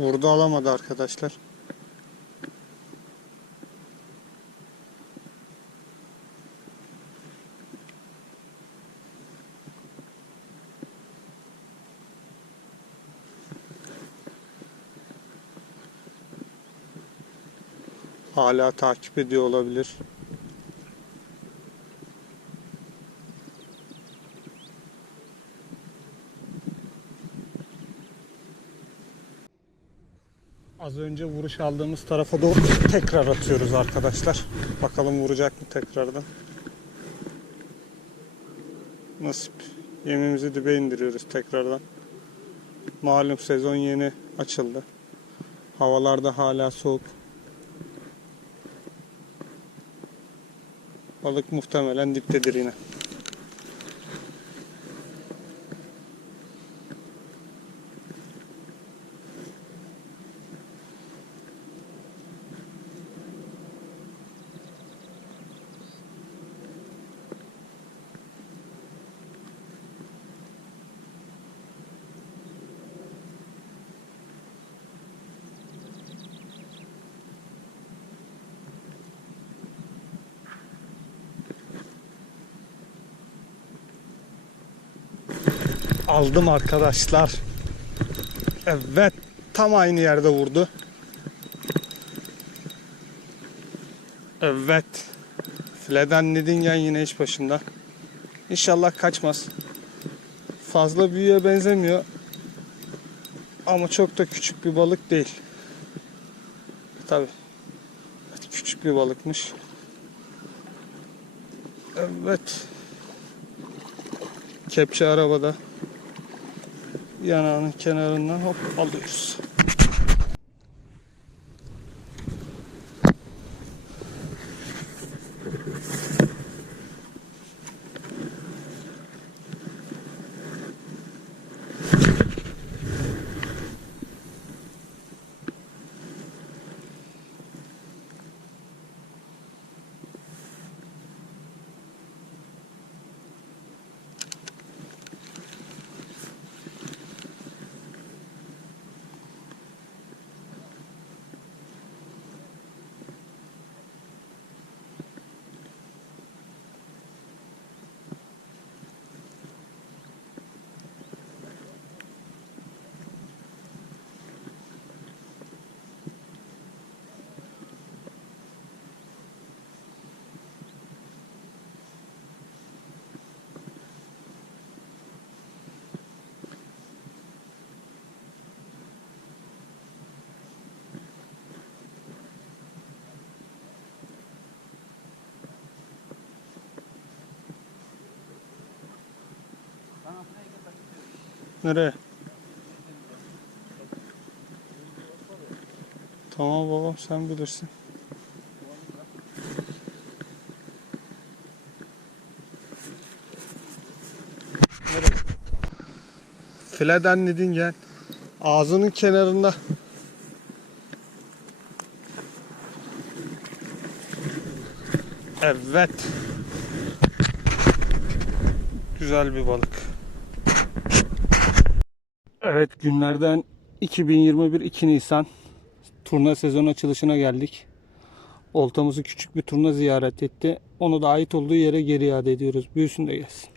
Vurdu alamadı arkadaşlar. Hala takip ediyor olabilir. Az önce vuruş aldığımız tarafa doğru tekrar atıyoruz arkadaşlar. Bakalım vuracak mı tekrardan. Nasip. Yemimizi dibe indiriyoruz tekrardan. Malum sezon yeni açıldı. Havalarda hala soğuk. Balık muhtemelen diptedir yine. Aldım arkadaşlar. Evet. Tam aynı yerde vurdu. Evet. Fleden Nidingen yine iş başında. İnşallah kaçmaz. Fazla büyüğe benzemiyor. Ama çok da küçük bir balık değil. Tabi. Küçük bir balıkmış. Evet. Kepçe arabada. Yanağının kenarından hop alıyoruz. Nereye? Tamam babam sen bilirsin. Nereye? Fileden Nidingen ağzının kenarında Evet. Güzel bir balık. Evet günlerden 2021 2 Nisan turna sezon açılışına geldik. Oltamızı küçük bir turna ziyaret etti. Onu da ait olduğu yere geri iade ediyoruz. Büyüsün de gelsin.